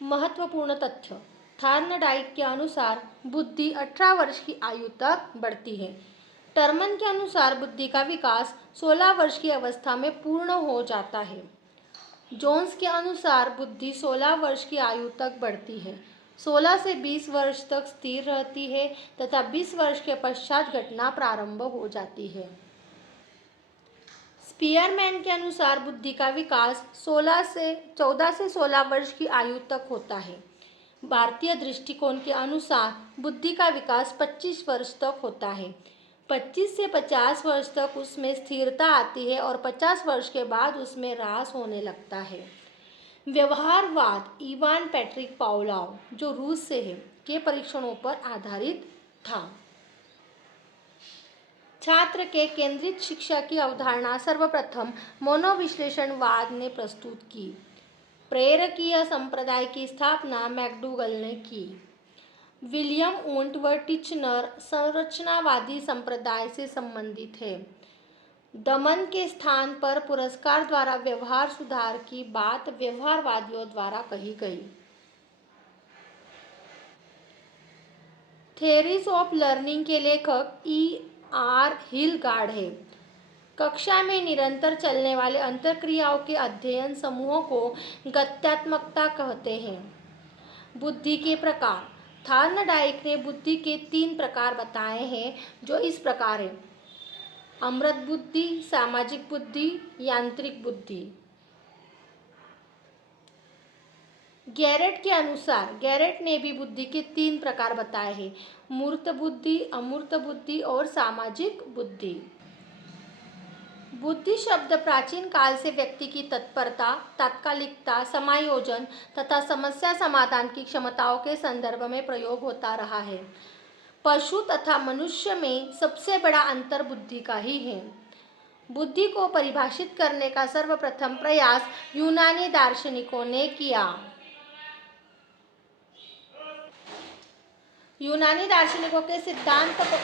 महत्वपूर्ण तथ्य। थॉर्नडाइक के अनुसार बुद्धि 18 वर्ष की आयु तक बढ़ती है। टर्मन के अनुसार बुद्धि का विकास 16 वर्ष की अवस्था में पूर्ण हो जाता है। जोन्स के अनुसार बुद्धि 16 वर्ष की आयु तक बढ़ती है, 16 से 20 वर्ष तक स्थिर रहती है तथा 20 वर्ष के पश्चात घटना प्रारंभ हो जाती है। स्पीयरमैन के अनुसार बुद्धि का विकास 14 से 16 वर्ष की आयु तक होता है। भारतीय दृष्टिकोण के अनुसार बुद्धि का विकास 25 वर्ष तक होता है। 25 से 50 वर्ष तक उसमें स्थिरता आती है और 50 वर्ष के बाद उसमें ह्रास होने लगता है। व्यवहारवाद इवान पैट्रिक पावलोव, जो रूस से है, के परीक्षणों पर आधारित था। छात्र के केंद्रित शिक्षा की अवधारणा सर्वप्रथम मनोविश्लेषणवाद ने प्रस्तुत की। प्रेरकीय संप्रदाय की स्थापना मैकडूगल ने की। विलियम वुंट व टिचनर संरचनावादी संप्रदाय से संबंधित है। दमन के स्थान पर पुरस्कार द्वारा व्यवहार सुधार की बात व्यवहारवादियों द्वारा कही गई। थेरीज ऑफ लर्निंग के लेखक E.R. हिलगार्ड है। कक्षा में निरंतर चलने वाले अंतर्क्रियाओं के अध्ययन समूहों को गत्यात्मकता कहते हैं। बुद्धि के प्रकार। थॉर्नडाइक ने बुद्धि के 3 प्रकार बताए हैं, जो इस प्रकार है: अमूर्त बुद्धि, सामाजिक बुद्धि, यांत्रिक बुद्धि। गैरेट ने भी बुद्धि के 3 प्रकार बताए हैं: मूर्त बुद्धि, अमूर्त बुद्धि और सामाजिक बुद्धि। बुद्धि शब्द प्राचीन काल से व्यक्ति की तत्परता, तात्कालिकता, समायोजन तथा समस्या समाधान की क्षमताओं के संदर्भ में प्रयोग होता रहा है। पशु तथा मनुष्य में सबसे बड़ा अंतर बुद्धि का ही है। बुद्धि को परिभाषित करने का सर्वप्रथम प्रयास यूनानी दार्शनिकों ने किया। यूनानी दार्शनिकों के सिद्धांत को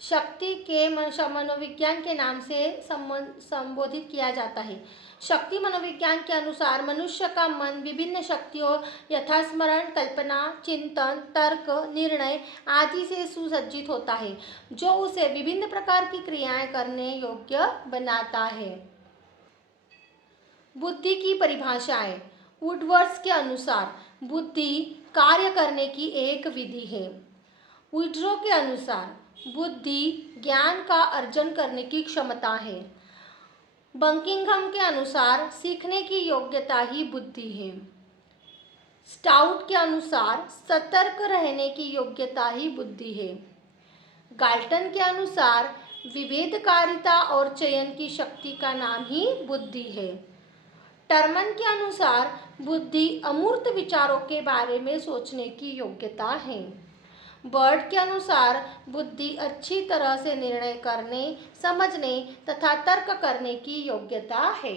शक्ति के मनोविज्ञान के नाम से संबोधित किया जाता है। शक्ति मनोविज्ञान के अनुसार मनुष्य का मन विभिन्न शक्तियों यथा स्मरण, कल्पना, चिंतन, तर्क, निर्णय आदि से सुसज्जित होता है, जो उसे विभिन्न प्रकार की क्रियाएं करने योग्य बनाता है। बुद्धि की परिभाषाएं। वुडवर्ड्स के अनुसार बुद्धि कार्य करने की एक विधि है। वुड्रो के अनुसार बुद्धि ज्ञान का अर्जन करने की क्षमता है। बकिंघम के अनुसार सीखने की योग्यता ही बुद्धि है। स्टाउट के अनुसार सतर्क रहने की योग्यता ही बुद्धि है। गाल्टन के अनुसार विभेदकारिता और चयन की शक्ति का नाम ही बुद्धि है। टर्मन के अनुसार बुद्धि अमूर्त विचारों के बारे में सोचने की योग्यता है। बर्ड के अनुसार बुद्धि अच्छी तरह से निर्णय करने, समझने तथा तर्क करने की योग्यता है।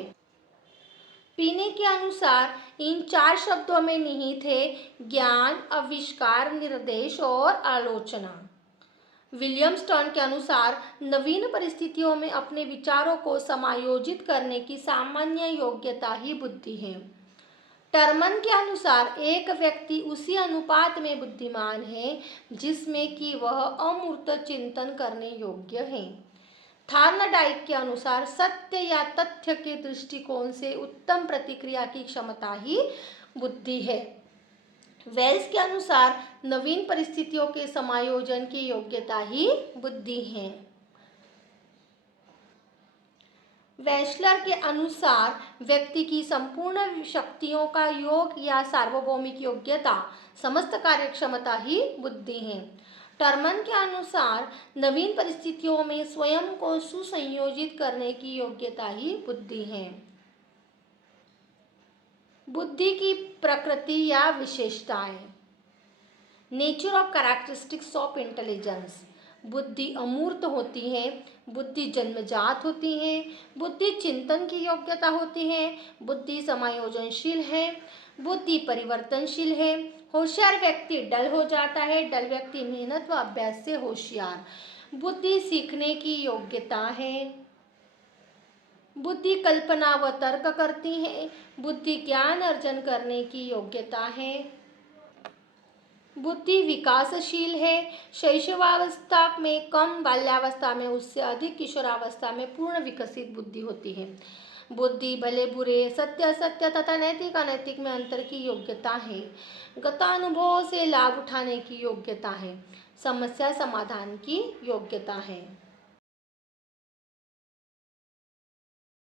पीने के अनुसार इन 4 शब्दों में निहित है ज्ञान, आविष्कार, निर्देश और आलोचना। विलियम स्टर्न के अनुसार नवीन परिस्थितियों में अपने विचारों को समायोजित करने की सामान्य योग्यता ही बुद्धि है। टर्मन के अनुसार एक व्यक्ति उसी अनुपात में बुद्धिमान है जिसमें कि वह अमूर्त चिंतन करने योग्य है। थॉर्नडाइक के अनुसार सत्य या तथ्य के दृष्टिकोण से उत्तम प्रतिक्रिया की क्षमता ही बुद्धि है। वेल्स के अनुसार नवीन परिस्थितियों के समायोजन की योग्यता ही बुद्धि है। वेस्लर के अनुसार व्यक्ति की संपूर्ण शक्तियों का योग या सार्वभौमिक योग्यता, समस्त कार्यक्षमता ही बुद्धि है। टर्मन के अनुसार नवीन परिस्थितियों में स्वयं को सुसंयोजित करने की योग्यता ही बुद्धि है। बुद्धि की प्रकृति या विशेषताएं। Nature of characteristics of intelligence. बुद्धि अमूर्त होती है, बुद्धि जन्मजात होती है, बुद्धि चिंतन की योग्यता होती है, बुद्धि समायोजनशील है, बुद्धि परिवर्तनशील है। होशियार व्यक्ति डल हो जाता है, डल व्यक्ति मेहनत व अभ्यास से होशियार। बुद्धि सीखने की योग्यता है। बुद्धि कल्पना व तर्क करती है। बुद्धि ज्ञान अर्जन करने की योग्यता है। बुद्धि विकासशील है। शैशवावस्था में कम, बाल्यावस्था में उससे अधिक, किशोरावस्था में पूर्ण विकसित बुद्धि होती है। बुद्धि भले बुरे, सत्य असत्य तथा नैतिक अनैतिक में अंतर की योग्यता है। गतानुभव से लाभ उठाने की योग्यता है। समस्या समाधान की योग्यता है।